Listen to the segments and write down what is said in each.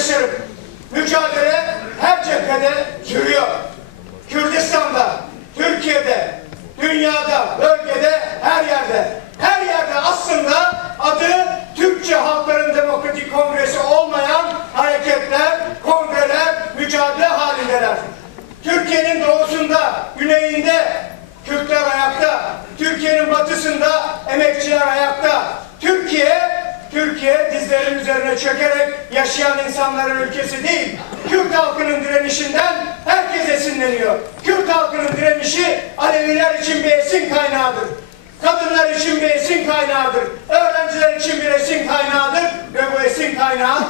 kardeşlerim, mücadele her cephede sürüyor. Kürdistan'da, Türkiye'de, dünyada, bölgede, her yerde aslında adı Türkçe Halkların Demokratik Kongresi olmayan hareketler, kongreler, mücadele halindeler. Türkiye'nin doğusunda, güneyinde Kürtler ayakta, Türkiye'nin batısında emekçiler ayakta. Türkiye dizlerin üzerine çökerek yaşayan insanların ülkesi değil. Kürt halkının direnişinden herkes esinleniyor. Kürt halkının direnişi Aleviler için bir esin kaynağıdır. Kadınlar için bir esin kaynağıdır. Öğrenciler için bir esin kaynağıdır. Ve bu esin kaynağı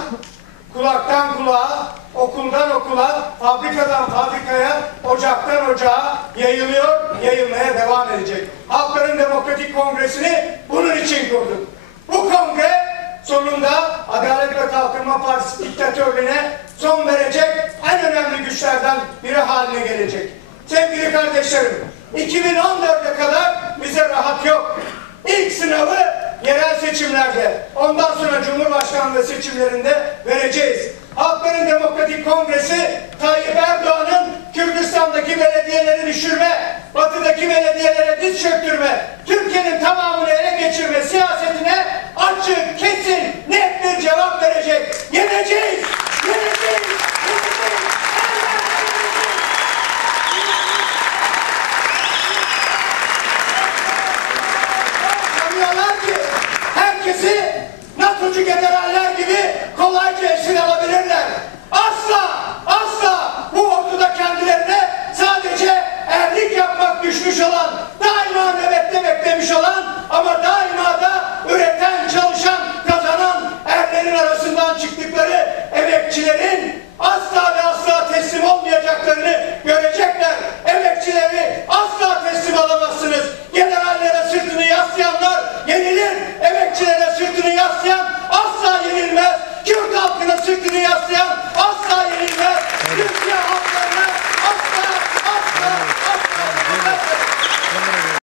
kulaktan kulağa, okuldan okula, fabrikadan fabrikaya, ocaktan ocağa yayılıyor, yayılmaya devam edecek. Halkların Demokratik Kongresi'ni bunun için kurduk. Bu kongre sonunda Adalet ve Kalkınma Partisi diktatörlüğüne son verecek en önemli güçlerden biri haline gelecek. Sevgili kardeşlerim, 2014'e kadar bize rahat yok. İlk sınavı yerel seçimlerde, ondan sonra Cumhurbaşkanlığı seçimlerinde vereceğiz. Halkların Demokratik Kongresi, Tayyip Erdoğan'ın Kürdistan'daki belediyeleri düşürme, batıdaki belediyelere diz çöktürme, Türkiye'nin tamamını ele geçirme siyasetine açık, kesin, net bir cevap verecek. Yeneceğiz! Yeneceğiz! Sanıyorlar ki herkesi NATO'cu generaller gibi kolayca esir alabilirler. Asla bu orduda kendilerine sadece erlik yapmak düşmüş olan, daima nöbette beklemiş olan ama